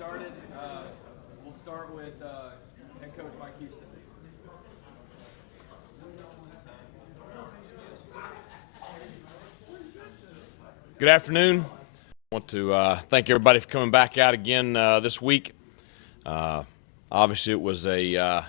started. We'll start with head coach Mike Houston. Good afternoon. I want to thank everybody for coming back out again this week. Obviously, it was a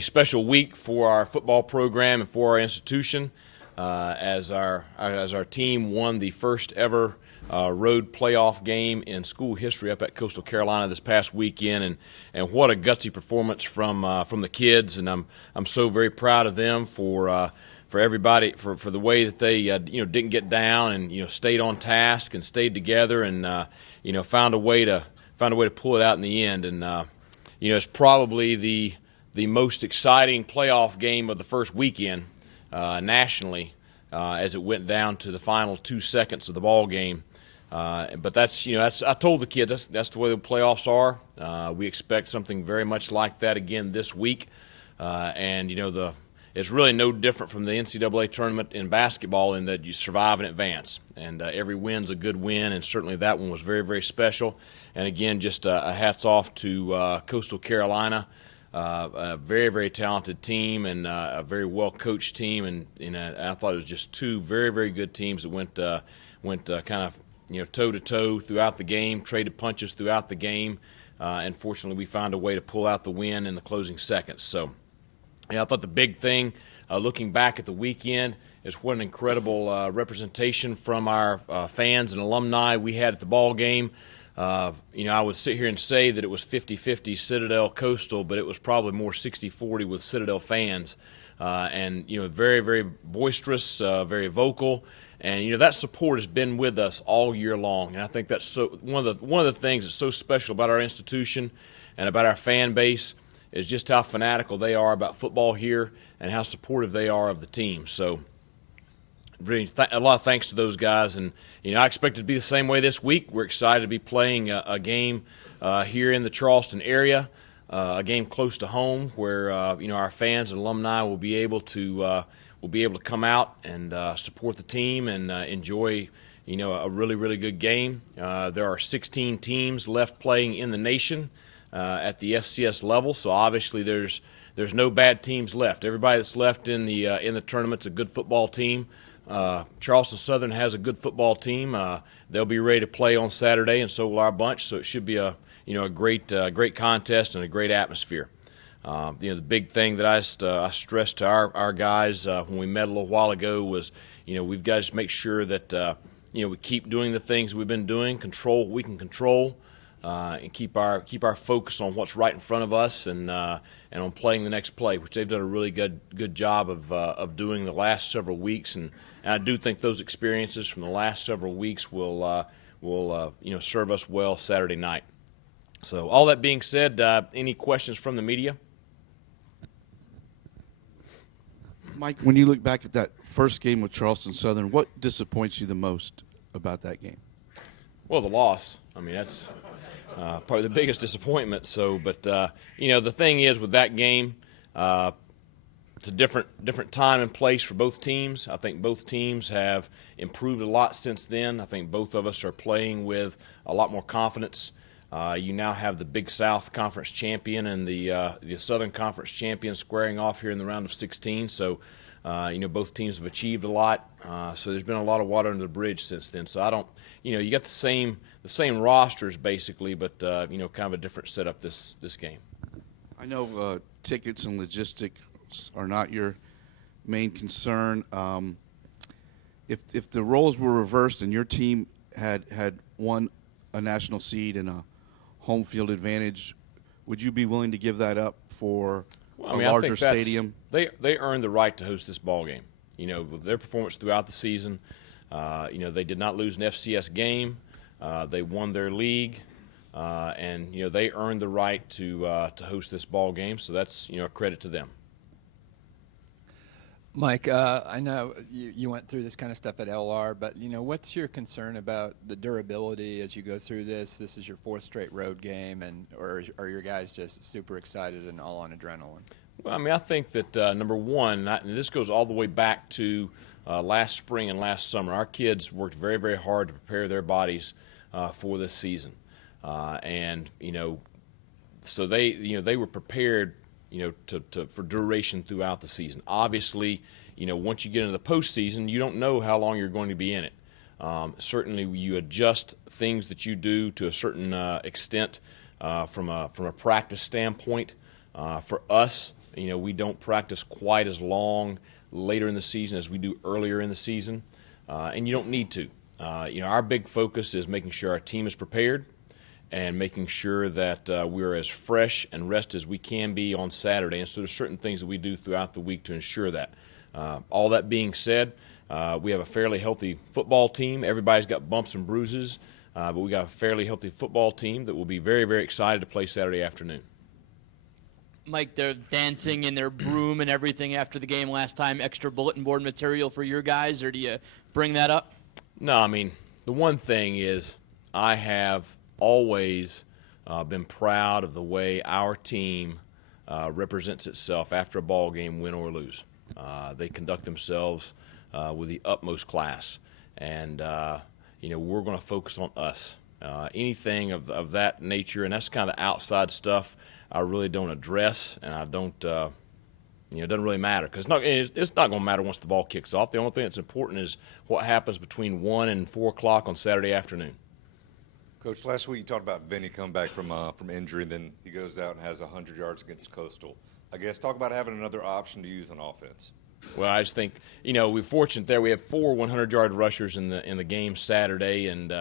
special week for our football program and for our institution as our team won the first ever road playoff game in school history up at Coastal Carolina this past weekend, and what a gutsy performance from the kids, and I'm so very proud of them for everybody for the way that they didn't get down and stayed on task and stayed together and found a way to pull it out in the end. And it's probably the most exciting playoff game of the first weekend nationally as it went down to the final 2 seconds of the ball game. But that's I told the kids that's the way the playoffs are. We expect something very much like that again this week, and it's really no different from the NCAA tournament in basketball in that you survive and advance, and every win's a good win, and certainly that one was very, very special. And again, just a hats off to Coastal Carolina, a very, very talented team and a very well-coached team, and I thought it was just two very, very good teams that went kind of toe-to-toe throughout the game, traded punches throughout the game, and fortunately we found a way to pull out the win in the closing seconds. So I thought the big thing, looking back at the weekend, is what an incredible representation from our fans and alumni we had at the ball game. I would sit here and say that it was 50-50 Citadel Coastal, but it was probably more 60-40 with Citadel fans, and very, very boisterous, very vocal. And that support has been with us all year long, and I think that's one of the things that's so special about our institution and about our fan base is just how fanatical they are about football here and how supportive they are of the team. So really a lot of thanks to those guys, and I expect it to be the same way this week. We're excited to be playing a game here in the Charleston area, a game close to home where our fans and alumni will be able to come out and support the team and enjoy a really, really good game. There are 16 teams left playing in the nation at the FCS level, so obviously there's no bad teams left. Everybody that's left in the tournament's a good football team. Charleston Southern has a good football team. They'll be ready to play on Saturday, and so will our bunch. So it should be a great contest and a great atmosphere. The big thing that I stressed to our guys when we met a little while ago was, we've got to just make sure that we keep doing the things we've been doing, control what we can control, and keep our focus on what's right in front of us and on playing the next play, which they've done a really good job of doing the last several weeks. And I do think those experiences from the last several weeks will serve us well Saturday night. So all that being said, any questions from the media? Mike, when you look back at that first game with Charleston Southern, what disappoints you the most about that game? Well, the loss. I mean, that's probably the biggest disappointment. So, but the thing is with that game, it's a different time and place for both teams. I think both teams have improved a lot since then. I think both of us are playing with a lot more confidence. You now have the Big South Conference champion and the Southern Conference champion squaring off here in the round of 16. So, both teams have achieved a lot. So there's been a lot of water under the bridge since then. So I don't, you got the same rosters basically, but kind of a different setup this game. I know tickets and logistics are not your main concern. If the roles were reversed and your team had won a national seed and a home field advantage, would you be willing to give that up for a larger stadium? They earned the right to host this ball game. With their performance throughout the season, they did not lose an FCS game. They won their league, and they earned the right to host this ball game. So that's a credit to them. Mike, I know you went through this kind of stuff at LR, but what's your concern about the durability as you go through this? This is your fourth straight road game, or are your guys just super excited and all on adrenaline? Well, I mean, I think that number one, and this goes all the way back to last spring and last summer. Our kids worked very, very hard to prepare their bodies for this season. and so they were prepared for duration throughout the season. Obviously, once you get into the postseason, you don't know how long you're going to be in it. Certainly, you adjust things that you do to a certain extent from a practice standpoint. For us, we don't practice quite as long later in the season as we do earlier in the season, and you don't need to. Our big focus is making sure our team is prepared and making sure that we're as fresh and rested as we can be on Saturday. And so there's certain things that we do throughout the week to ensure that. All that being said, we have a fairly healthy football team. Everybody's got bumps and bruises, but we got a fairly healthy football team that will be very, very excited to play Saturday afternoon. Mike, they're dancing in their broom and everything after the game last time. Extra bulletin board material for your guys, or do you bring that up? No, I mean, the one thing is I have always been proud of the way our team represents itself after a ball game, win or lose. They conduct themselves with the utmost class, and we're going to focus on us. Anything of that nature, and that's kind of the outside stuff I really don't address, and I don't. It doesn't really matter because it's not going to matter once the ball kicks off. The only thing that's important is what happens between 1 and 4 o'clock on Saturday afternoon. Coach, last week you talked about Vinny coming back from injury, and then he goes out and has 100 yards against Coastal. I guess talk about having another option to use on offense. Well, I just think we're fortunate there. We have 4 100-yard rushers in the game Saturday, and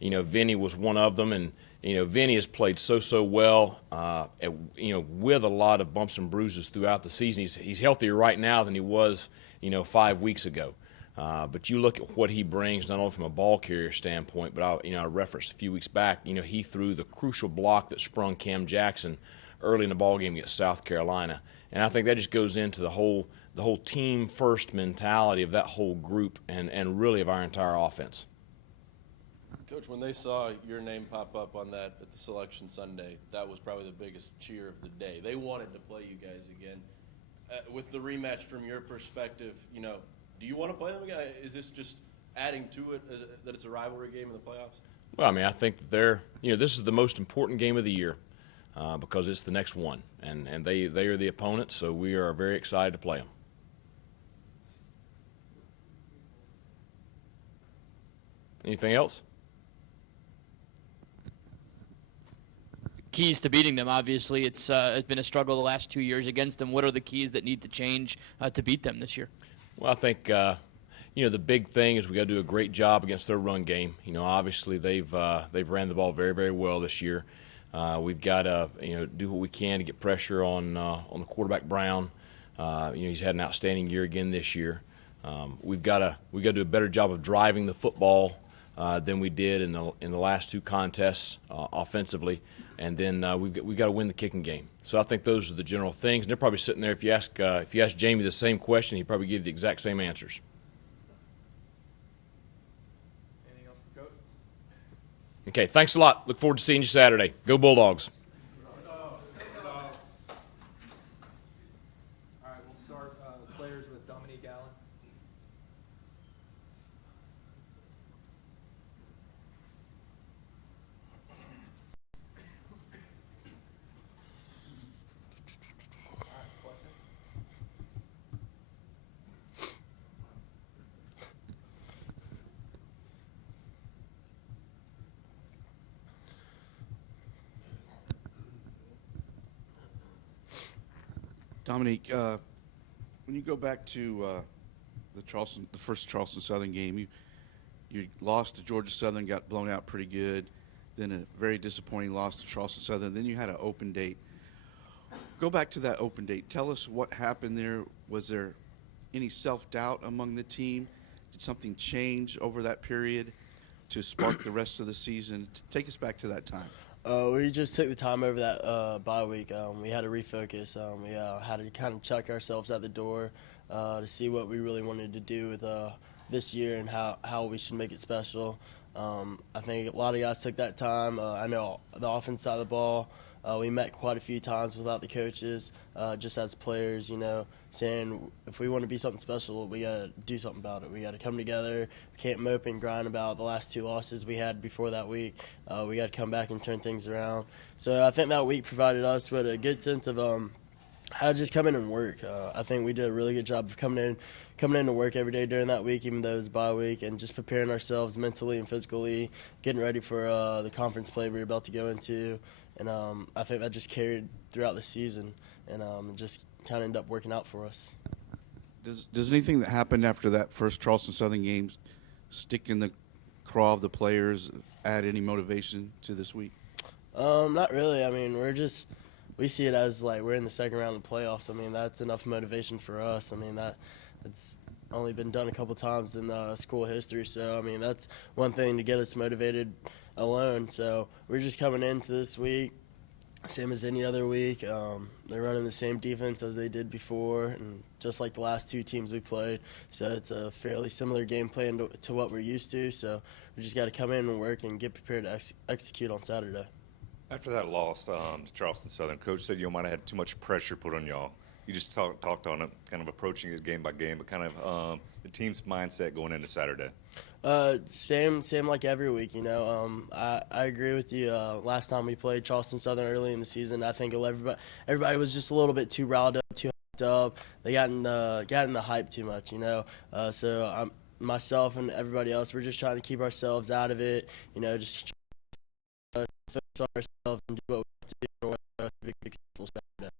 Vinny was one of them. And Vinny has played so well, with a lot of bumps and bruises throughout the season. He's healthier right now than he was 5 weeks ago. But you look at what he brings, not only from a ball carrier standpoint, but I referenced a few weeks back. He threw the crucial block that sprung Cam Jackson early in the ball game against South Carolina, and I think that just goes into the whole team first mentality of that whole group and really of our entire offense. Coach, when they saw your name pop up on that at the selection Sunday, that was probably the biggest cheer of the day. They wanted to play you guys again. With the rematch, from your perspective, do you want to play them again? Is this just adding to it that it's a rivalry game in the playoffs? Well, I mean, I think that this is the most important game of the year because it's the next one, and they are the opponent, so we are very excited to play them. Anything else? Keys to beating them, obviously. It's been a struggle the last 2 years against them. What are the keys that need to change to beat them this year? Well, I think the big thing is we got to do a great job against their run game. Obviously they've ran the ball very, very well this year. We've got to do what we can to get pressure on the quarterback Brown. He's had an outstanding year again this year. We've got to do a better job of driving the football than we did in the last 2 contests offensively, and then we've got to win the kicking game. So I think those are the general things. And they're probably sitting there. If you ask Jamie the same question, he'd probably give the exact same answers. Anything else for Coach? Okay, thanks a lot. Look forward to seeing you Saturday. Go Bulldogs. All right, we'll start players with Dominique Allen. Dominique, when you go back to the first Charleston Southern game, you lost to Georgia Southern, got blown out pretty good, then a very disappointing loss to Charleston Southern, then you had an open date. Go back to that open date. Tell us what happened there. Was there any self-doubt among the team? Did something change over that period to spark the rest of the season? Take us back to that time. We just took the time over that bye week. We had to refocus. We had to kind of check ourselves at the door to see what we really wanted to do with this year and how we should make it special. I think a lot of guys took that time. I know the offense side of the ball, We met quite a few times without the coaches, just as players, saying if we want to be something special, we got to do something about it. We got to come together. We can't mope and grind about the last 2 losses we had before that week. We got to come back and turn things around. So I think that week provided us with a good sense of how to just come in and work. I think we did a really good job of coming in to work every day during that week, even though it was a bye week, and just preparing ourselves mentally and physically, getting ready for the conference play we were about to go into. And I think that just carried throughout the season, and just kind of ended up working out for us. Does anything that happened after that first Charleston Southern game stick in the craw of the players, add any motivation to this week? Not really. I mean, we see it as like we're in the second round of the playoffs. I mean, that's enough motivation for us. I mean, it's only been done a couple times in school history. So, I mean, that's one thing to get us motivated alone. So we're just coming into this week, same as any other week. They're running the same defense as they did before, and just like the last 2 teams we played. So it's a fairly similar game plan to what we're used to. So we just got to come in and work and get prepared to execute on Saturday. After that loss to Charleston Southern, Coach said you might have had too much pressure put on y'all. You just talked on it, kind of approaching it game by game, but kind of the team's mindset going into Saturday. Same like every week, I agree with you. Last time we played Charleston Southern early in the season, I think everybody was just a little bit too riled up, too hyped up. They got in the hype too much, So myself and everybody else, we're just trying to keep ourselves out of it, just focus on ourselves and do what we have to do in order for us to be successful Saturday.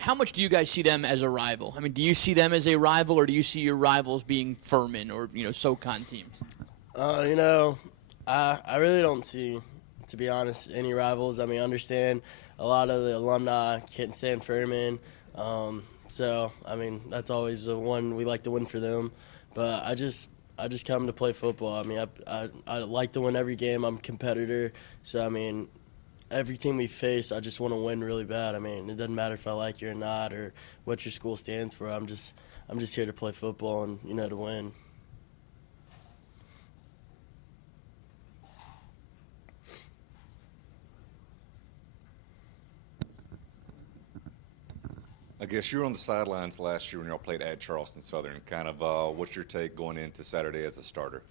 How much do you guys see them as a rival? I mean, do you see them as a rival, or do you see your rivals being Furman or SoCon teams? I really don't see, to be honest, any rivals. I mean, I understand a lot of the alumni can't stand Furman, so I mean that's always the one we like to win for them. But I just come to play football. I mean, I like to win every game. I'm a competitor, so I mean, every team we face, I just want to win really bad. I mean, it doesn't matter if I like you or not, or what your school stands for. I'm just here to play football and to win. I guess you were on the sidelines last year when y'all played at Charleston Southern. Kind of, what's your take going into Saturday as a starter?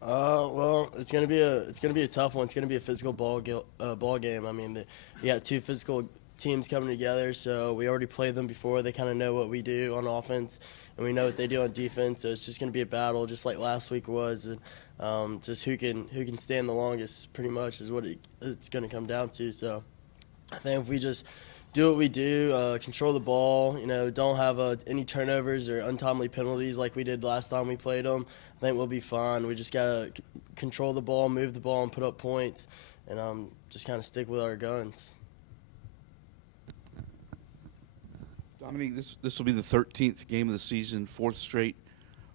Well, it's gonna be a tough one. It's gonna be a physical ball game. I mean, you got 2 physical teams coming together, so we already played them before. They kind of know what we do on offense, and we know what they do on defense. So it's just gonna be a battle, just like last week was. And just who can stand the longest, pretty much, is what it's gonna come down to. So I think if we just do what we do, control the ball, don't have any turnovers or untimely penalties like we did last time we played them, I think we'll be fine. We just got to control the ball, move the ball, and put up points, and just kind of stick with our guns. Dominique, this will be the 13th game of the season, 4th straight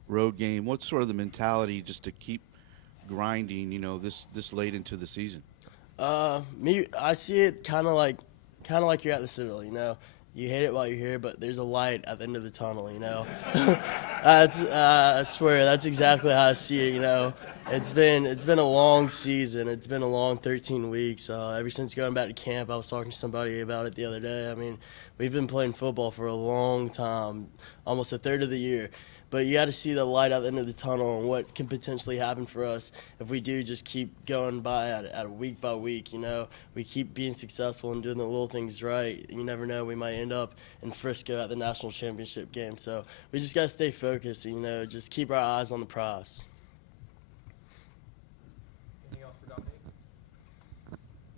road game. What's sort of the mentality just to keep grinding, this late into the season? I see it kind of like you're at the Citadel, You hate it while you're here, but there's a light at the end of the tunnel, I swear, that's exactly how I see it, It's been a long season. It's been a long 13 weeks. Ever since going back to camp, I was talking to somebody about it the other day. I mean, we've been playing football for a long time, almost a third of the year. But you got to see the light at the end of the tunnel and what can potentially happen for us if we do just keep going at week by week. We keep being successful and doing the little things right. You never know, we might end up in Frisco at the national championship game. So we just got to stay focused. Just keep our eyes on the prize. Anything else for Dominique?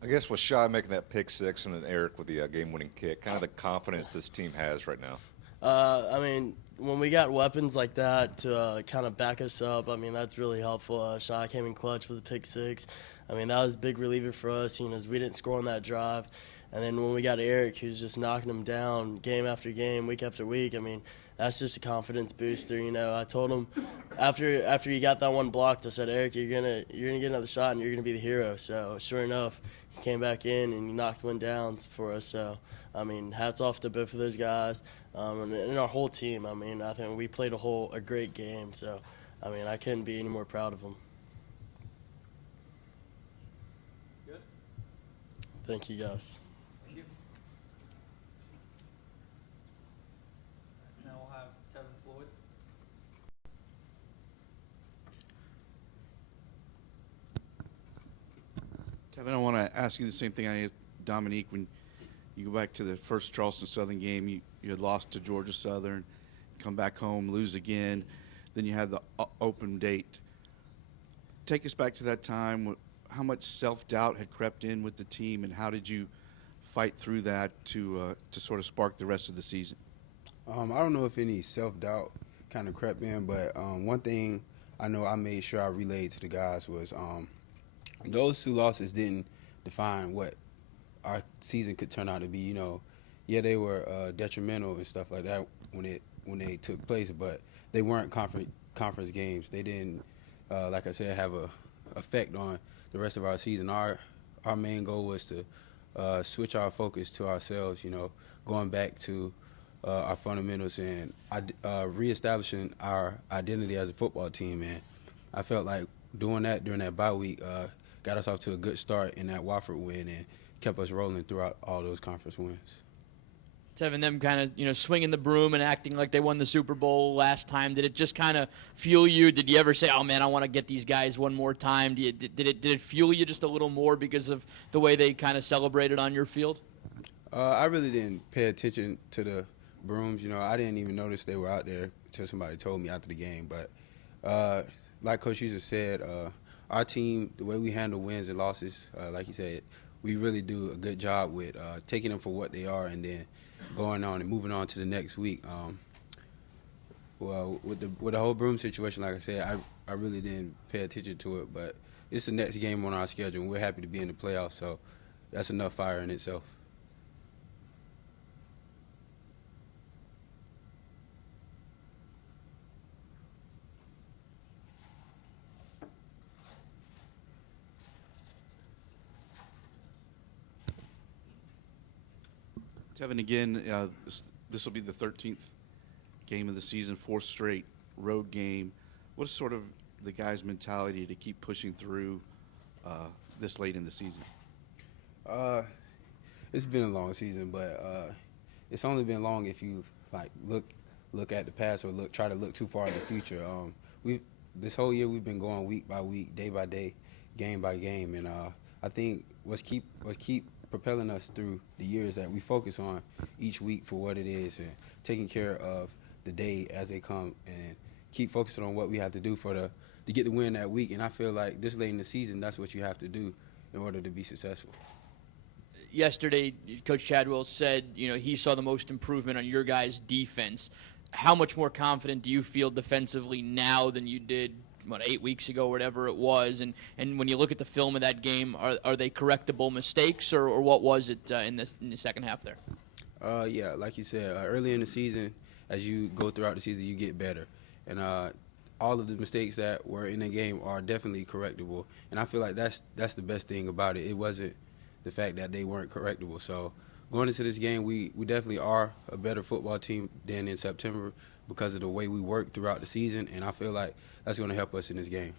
I guess with Shy making that pick 6 and then Eric with the game-winning kick, kind of the confidence this team has right now. I mean, when we got weapons like that to kind of back us up, I mean, that's really helpful. Shy came in clutch with a pick 6. I mean, that was a big reliever for us, as we didn't score on that drive. And then when we got Eric, who's just knocking them down game after game, week after week, I mean, that's just a confidence booster. I told him after he got that one blocked, I said, Eric, you're gonna get another shot and you're gonna be the hero. So sure enough, he came back in and he knocked one down for us. So I mean, hats off to both of those guys. and our whole team. I mean, I think we played a great game. So, I mean, I couldn't be any more proud of them. Good. Thank you, guys. Thank you. Now we'll have Tevin Floyd. Tevin, I want to ask you the same thing I asked Dominique. When you go back to the first Charleston Southern game, you had lost to Georgia Southern, come back home, lose again, then you had the open date. Take us back to that time. How much self-doubt had crept in with the team, and how did you fight through that to sort of spark the rest of the season? I don't know if any self-doubt kind of crept in, but one thing I know I made sure I relayed to the guys was those 2 losses didn't define what our season could turn out to be. You know, yeah, they were detrimental and stuff like that when they took place, but they weren't conference games. They didn't, like I said, have a effect on the rest of our season. Our main goal was to switch our focus to ourselves. You know, going back to our fundamentals and reestablishing our identity as a football team. And I felt like doing that during that bye week got us off to a good start in that Wofford win and kept us rolling throughout all those conference wins. Tevin, them kind of, swinging the broom and acting like they won the Super Bowl last time, did it just kind of fuel you? Did you ever say, oh, man, I want to get these guys one more time? Did it fuel you just a little more because of the way they kind of celebrated on your field? I really didn't pay attention to the brooms. You know, I didn't even notice they were out there until somebody told me after the game. But like Coach Hughes said, our team, the way we handle wins and losses, like he said, we really do a good job with taking them for what they are and then going on and moving on to the next week. Well, with the whole broom situation, like I said, I really didn't pay attention to it, but it's the next game on our schedule, and we're happy to be in the playoffs, so that's enough fire in itself. Tevin, again, this will be the 13th game of the season, 4th straight road game. What is sort of the guys' mentality to keep pushing through this late in the season? It's been a long season, but it's only been long if you look at the past or try to look too far in the future. This whole year we've been going week by week, day by day, game by game, and I think what's keep propelling us through the years that we focus on each week for what it is and taking care of the day as they come and keep focusing on what we have to do to get the win that week. And I feel like this late in the season, that's what you have to do in order to be successful. Yesterday, Coach Chadwell said, he saw the most improvement on your guys' defense. How much more confident do you feel defensively now than you did 8 weeks ago, whatever it was, and when you look at the film of that game, are they correctable mistakes, or what was it in the second half there? Yeah, like you said, early in the season, as you go throughout the season, you get better, and all of the mistakes that were in the game are definitely correctable, and I feel like that's the best thing about it. It wasn't the fact that they weren't correctable. So going into this game, we definitely are a better football team than in September because of the way we worked throughout the season, and I feel like that's going to help us in this game.